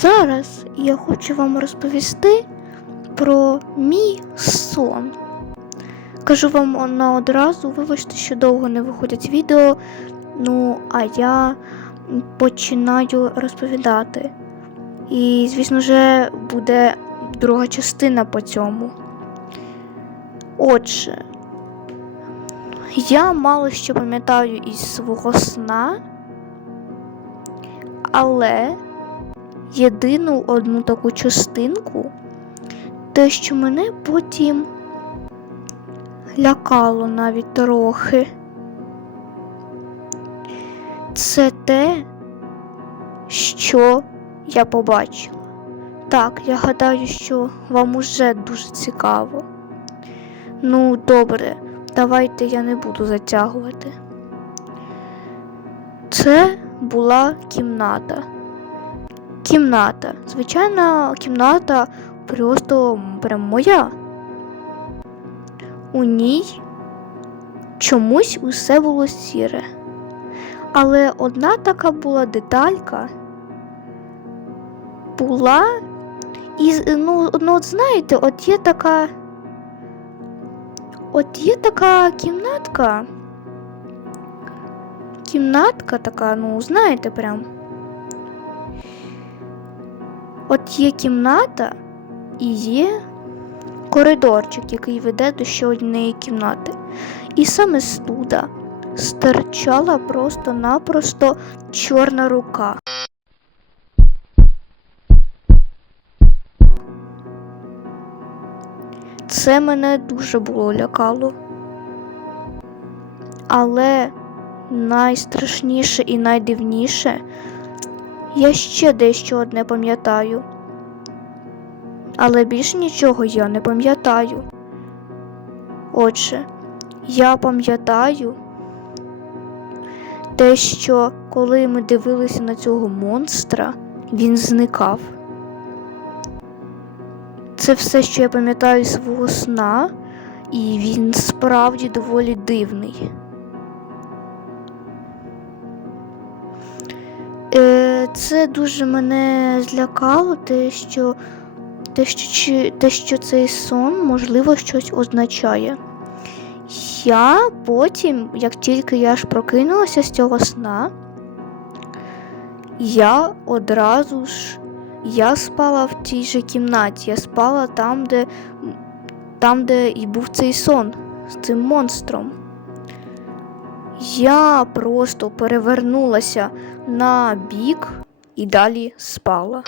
Зараз я хочу вам розповісти про мій сон. Кажу вам на одразу, вибачте, що довго не виходять відео. Ну, а я починаю розповідати. І, звісно вже буде друга частина по цьому. Отже, я мало що пам'ятаю із свого сна, але єдину одну таку частинку, те, що мене потім лякало навіть трохи. Це те, що я побачила. Так, я гадаю, що вам уже дуже цікаво. Ну, добре, давайте я не буду затягувати. Це була кімната. Кімната. Звичайна кімната просто прям моя. У ній чомусь усе було сіре. Але одна така була деталька була. І ну, ну от знаєте, от є така. От є така кімнатка. Кімнатка така, ну, знаєте, прям. От є кімната і є коридорчик, який веде до ще однієї кімнати. І саме з туда стирчала просто-напросто чорна рука. Це мене дуже було лякало. Але найстрашніше і найдивніше я ще дещо одне пам'ятаю. Але більше нічого я не пам'ятаю. Отже, я пам'ятаю те, що коли ми дивилися на цього монстра, він зникав. Це все, що я пам'ятаю свого сна, і він справді доволі дивний. Це дуже мене злякало, те, що, те, що, те, що цей сон, можливо, щось означає. Я потім, як тільки я ж прокинулася з цього сна, я одразу ж я спала в тій же кімнаті. Я спала там, де, там, де і був цей сон з цим монстром. Я просто перевернулася на бік і далі спала.